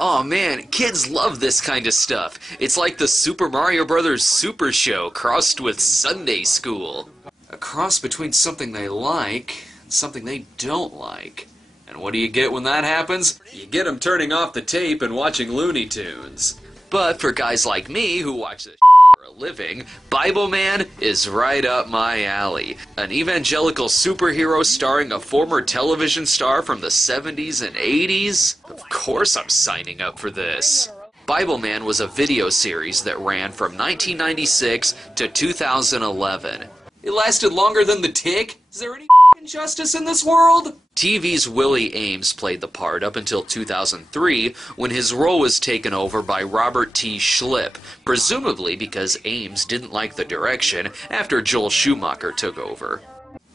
Oh man, kids love this kind of stuff. It's like the Super Mario Bros. Super Show crossed with Sunday school. A cross between something they like and something they don't like. And what do you get when that happens? You get them turning off the tape and watching Looney Tunes. But for guys like me who watch this for a living, Bibleman is right up my alley. An evangelical superhero starring a former television star from the 70s and 80s? Of course I'm signing up for this. Bibleman was a video series that ran from 1996 to 2011. It lasted longer than The Tick? Is there any injustice in this world? TV's Willie Ames played the part up until 2003, when his role was taken over by Robert T. Schlipp, presumably because Ames didn't like the direction after Joel Schumacher took over.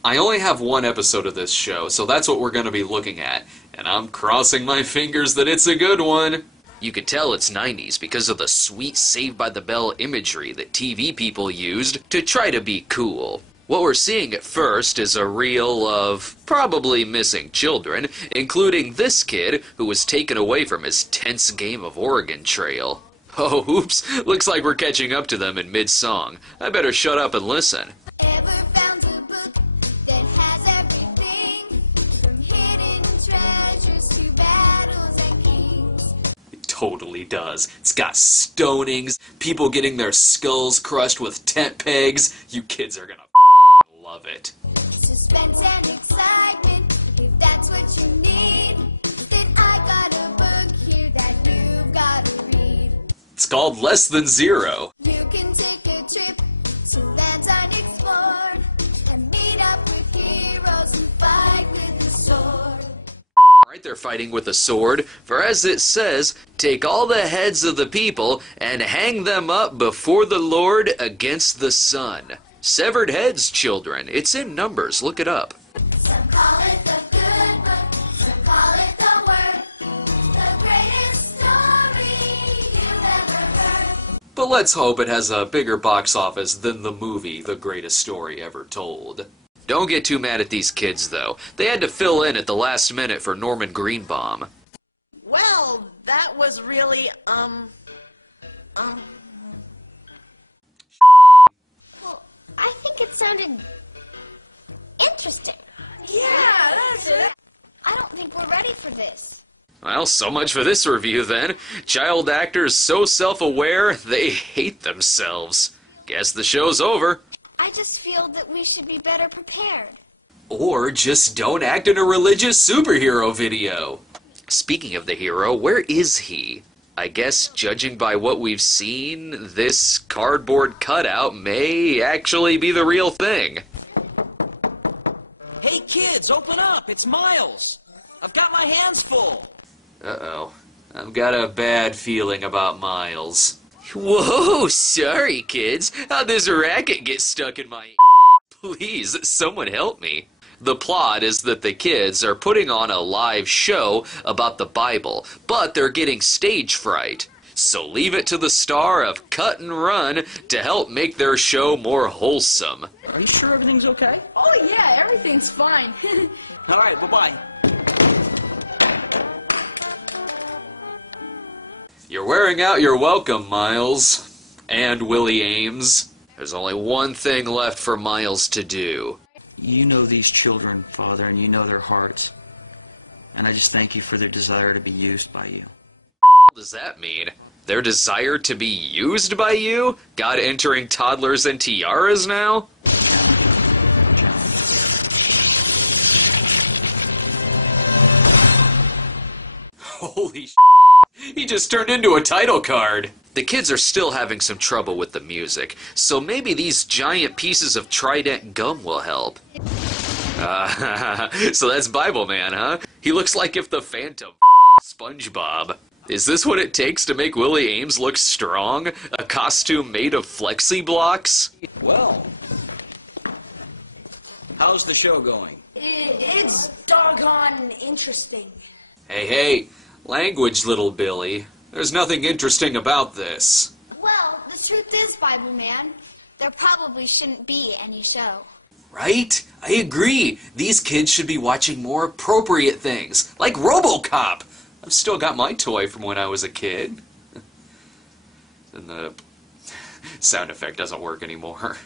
I only have one episode of this show, so that's what we're going to be looking at, and I'm crossing my fingers that it's a good one. You could tell it's 90s because of the sweet Saved by the Bell imagery that TV people used to try to be cool. What we're seeing at first is a reel of probably missing children, including this kid who was taken away from his tense game of Oregon Trail. Oh, oops, looks like we're catching up to them in mid-song. I better shut up and listen. Totally does. It's got stonings, people getting their skulls crushed with tent pegs. You kids are gonna love it. Suspense and excitement, if that's what you need, then I got a book here that you've got to read. It's called Less Than Zero. You can take a trip to lands unexplored and meet up with heroes who fight with the sword. Right, they're fighting with a sword, for as it says, take all the heads of the people and hang them up before the Lord against the sun. Severed heads, children. It's in Numbers. Look it up. Some call it the good book, some call it the word, the greatest story you've ever heard. But let's hope it has a bigger box office than the movie The Greatest Story Ever Told. Don't get too mad at these kids, though. They had to fill in at the last minute for Norman Greenbaum. Well, that was really, I think it sounded interesting. Yeah, that's it. I don't think we're ready for this. Well, so much for this review, then. Child actors so self-aware, they hate themselves. Guess the show's over. I just feel that we should be better prepared. Or just don't act in a religious superhero video. Speaking of the hero, where is he? I guess, judging by what we've seen, this cardboard cutout may actually be the real thing. Hey kids, open up! It's Miles! I've got my hands full! Uh-oh. I've got a bad feeling about Miles. Whoa, sorry kids. How'd this racket get stuck in my... Please, someone help me. The plot is that the kids are putting on a live show about the Bible, but they're getting stage fright. So leave it to the star of Cut and Run to help make their show more wholesome. Are you sure everything's okay? Oh yeah, everything's fine. Alright, bye-bye. You're wearing out your welcome, Miles. And Willie Ames. There's only one thing left for Miles to do. You know these children, Father, and you know their hearts. And I just thank you for their desire to be used by you. What does that mean? Their desire to be used by you? God entering toddlers and tiaras now? Holy sh**. He just turned into a title card. The kids are still having some trouble with the music, so maybe these giant pieces of Trident gum will help. So that's Bibleman, huh? He looks like if the Phantom SpongeBob. Is this what it takes to make Willie Ames look strong? A costume made of flexi blocks? Well, how's the show going? It's doggone interesting. Hey, language, little Billy. There's nothing interesting about this. Well, the truth is, Bibleman, there probably shouldn't be any show. Right? I agree. These kids should be watching more appropriate things, like RoboCop. I've still got my toy from when I was a kid. And the sound effect doesn't work anymore.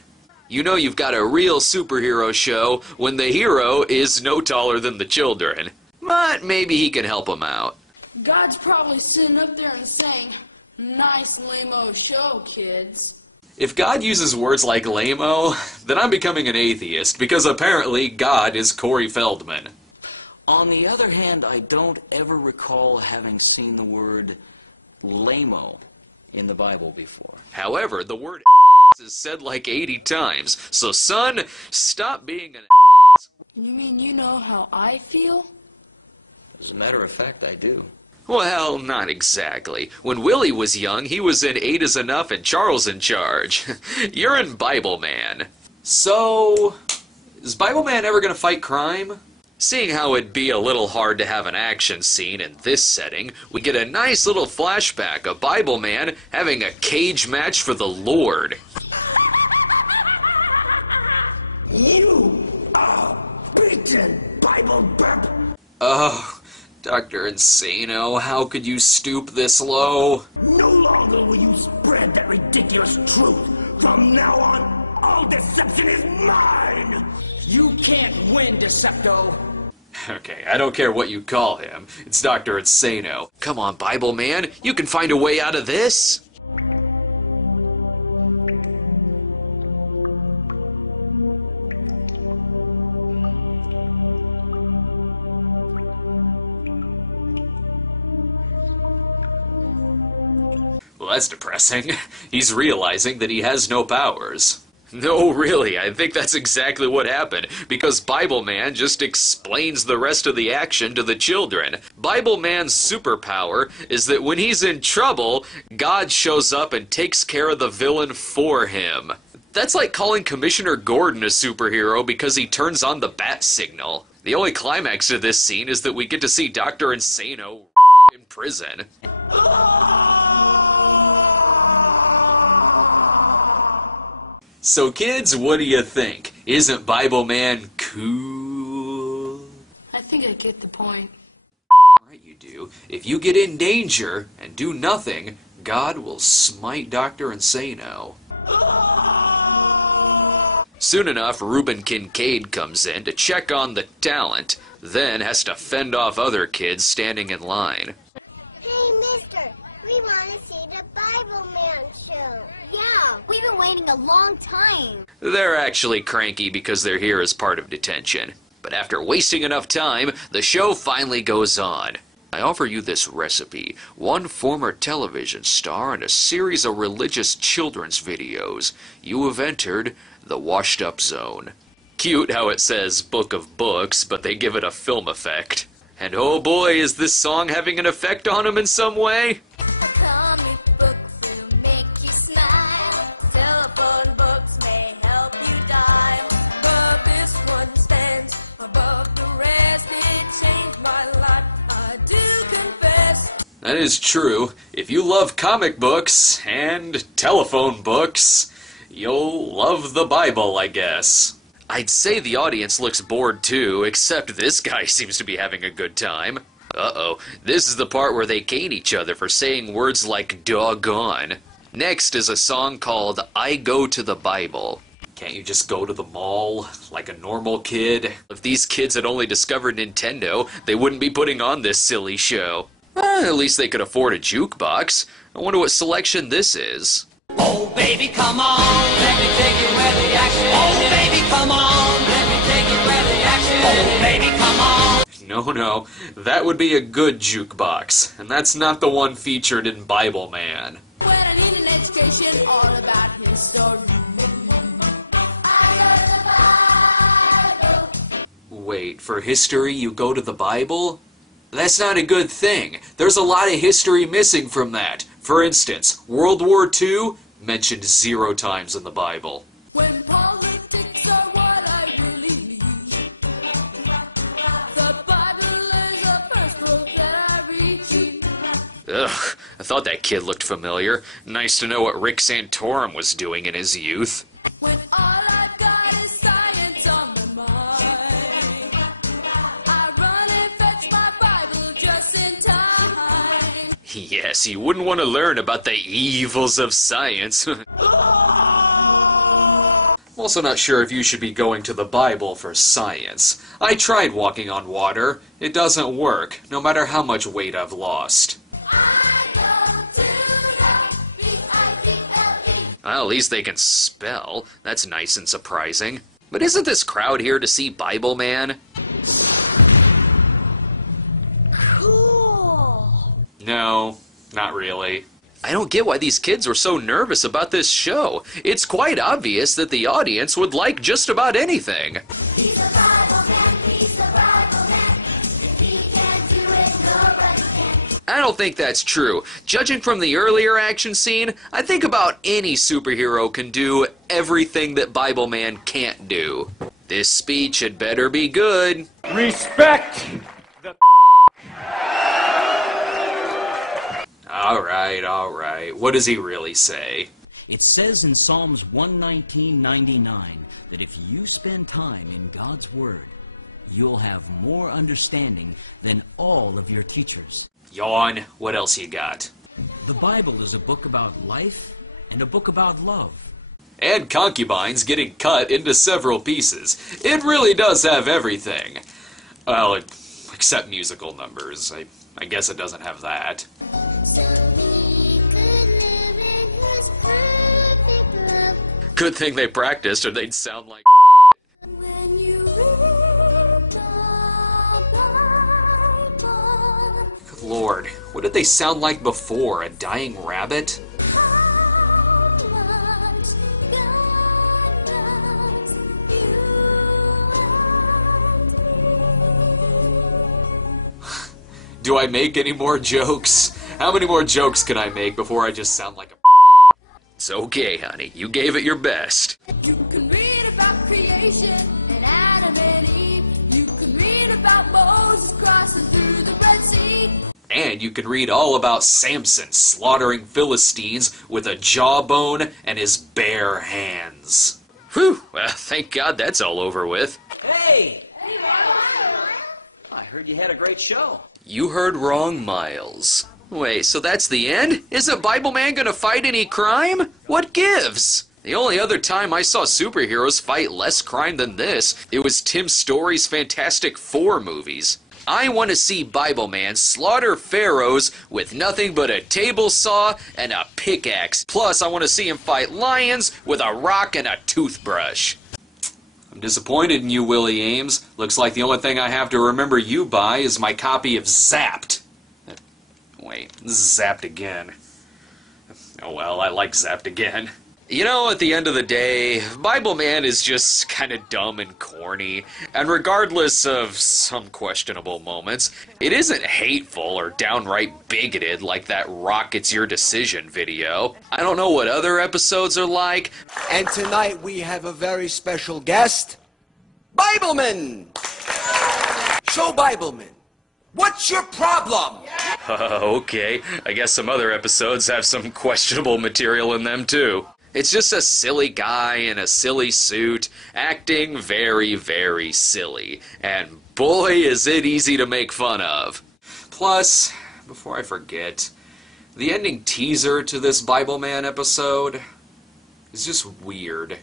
You know you've got a real superhero show when the hero is no taller than the children. But maybe he can help them out. God's probably sitting up there and saying, "Nice lame-o show, kids." If God uses words like lame-o, then I'm becoming an atheist, because apparently God is Corey Feldman. On the other hand, I don't ever recall having seen the word lame-o in the Bible before. However, the word is said like 80 times, so son, stop being an You mean you know how I feel? As a matter of fact, I do. Well, not exactly. When Willie was young, he was in 8 is Enough and Charles in Charge. You're in Bibleman. So, is Bibleman ever going to fight crime? Seeing how it'd be a little hard to have an action scene in this setting, we get a nice little flashback of Bibleman having a cage match for the Lord. You are beaten, Bible burp. Oh, Dr. Insano, how could you stoop this low? No longer will you spread that ridiculous truth. From now on, all deception is mine. You can't win, Decepto. Okay, I don't care what you call him. It's Dr. Insano. Come on, Bibleman, you can find a way out of this. Well, that's depressing. He's realizing that he has no powers. No, really, I think that's exactly what happened, because Bibleman just explains the rest of the action to the children. Bibleman's superpower is that when he's in trouble, God shows up and takes care of the villain for him. That's like calling Commissioner Gordon a superhero because he turns on the bat signal. The only climax of this scene is that we get to see Dr. Insano in prison. So kids, what do you think? Isn't Bibleman cool? I think I get the point. Right, you do. If you get in danger and do nothing, God will smite Dr. Insano. Soon enough, Reuben Kincaid comes in to check on the talent, then has to fend off other kids standing in line. Hey, mister, we want to see the Bibleman show. Yeah, we've been waiting a long time. They're actually cranky because they're here as part of detention. But after wasting enough time, the show finally goes on. I offer you this recipe. 1 former television star and a series of religious children's videos. You have entered the washed up zone. Cute how it says Book of Books, but they give it a film effect. And oh boy, is this song having an effect on him in some way? That is true. If you love comic books and telephone books, you'll love the Bible, I guess. I'd say the audience looks bored too, except this guy seems to be having a good time. Uh-oh, this is the part where they cane each other for saying words like doggone. Next is a song called I Go to the Bible. Can't you just go to the mall like a normal kid? If these kids had only discovered Nintendo, they wouldn't be putting on this silly show. At least they could afford a jukebox. I wonder what selection this is. Oh, baby, come on. Let me take you where the action is. Oh, baby, come on. Let me take you where the action is. Oh, baby, come on. No, that would be a good jukebox, and that's not the one featured in Bibleman. When I need an education all about history. Wait, for history you go to the Bible? That's not a good thing. There's a lot of history missing from that. For instance, World War II mentioned 0 times in the Bible. When politics are what I believe, the Bible is the first book that I read. Ugh, I thought that kid looked familiar. Nice to know what Rick Santorum was doing in his youth. When all I've got is science on my mind, I run and fetch my Bible just in time. Yes, you wouldn't want to learn about the evils of science. I'm also not sure if you should be going to the Bible for science. I tried walking on water. It doesn't work, no matter how much weight I've lost. Well, at least they can spell. That's nice and surprising. But isn't this crowd here to see Bibleman? Cool. No, not really. I don't get why these kids were so nervous about this show. It's quite obvious that the audience would like just about anything. I don't think that's true. Judging from the earlier action scene, I think about any superhero can do everything that Bibleman can't do. This speech had better be good. Respect the Alright. What does he really say? It says in Psalms 119:99 that if you spend time in God's Word, you'll have more understanding than all of your teachers. Yawn. What else you got? The Bible is a book about life and a book about love. And concubines getting cut into several pieces. It really does have everything. Well, except musical numbers. I guess it doesn't have that. So we could live in his perfect love. Good thing they practiced or they'd sound like When you read the Bible, Good Lord, what did they sound like before? A dying rabbit? how much God loves you. Do I make any more jokes? How many more jokes can I make before I just sound like a It's okay, honey. You gave it your best. You can read about creation and Adam and Eve. You can read about Moses crossing through the Red Sea. And you can read all about Samson slaughtering Philistines with a jawbone and his bare hands. Whew, well, thank God that's all over with. Hey! I heard you had a great show. You heard wrong, Miles. Wait, so that's the end? Isn't Bibleman gonna fight any crime? What gives? The only other time I saw superheroes fight less crime than this, it was Tim Story's Fantastic Four movies. I want to see Bibleman slaughter pharaohs with nothing but a table saw and a pickaxe. Plus, I want to see him fight lions with a rock and a toothbrush. I'm disappointed in you, Willie Ames. Looks like the only thing I have to remember you by is my copy of Zapped. Wait, Zapped again. Oh well, I like Zapped again. You know, at the end of the day, Bibleman is just kind of dumb and corny, and regardless of some questionable moments, it isn't hateful or downright bigoted like that Rock It's Your Decision video. I don't know what other episodes are like. And tonight we have a very special guest, Bibleman! So Bibleman, what's your problem? Okay, I guess some other episodes have some questionable material in them too. It's just a silly guy in a silly suit, acting very, very silly. And boy, is it easy to make fun of. Plus, before I forget, the ending teaser to this Bibleman episode is just weird.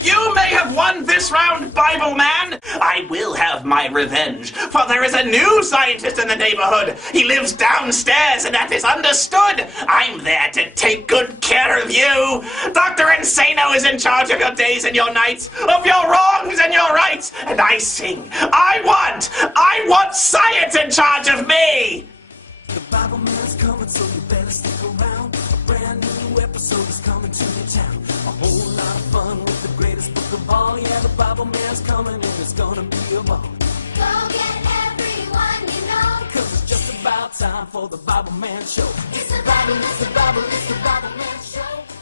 You may have won this round, Bibleman. I will have my revenge, for there is a new scientist in the neighborhood. He lives downstairs, and that is understood. I'm there to take good care of you. Dr. Insano is in charge of your days and your nights, of your wrongs and your rights. And I sing, I want science in charge of me. The Bibleman's coming, so you better stick around. A brand new episode is coming to your town. A whole lot of fun with the greatest book of all. Yeah, the Bibleman's coming and it's gonna be a ball. Go get everyone you know. 'Cause it's just about time for the Bibleman show. It's the Bible, it's the Bible, it's the Bibleman show.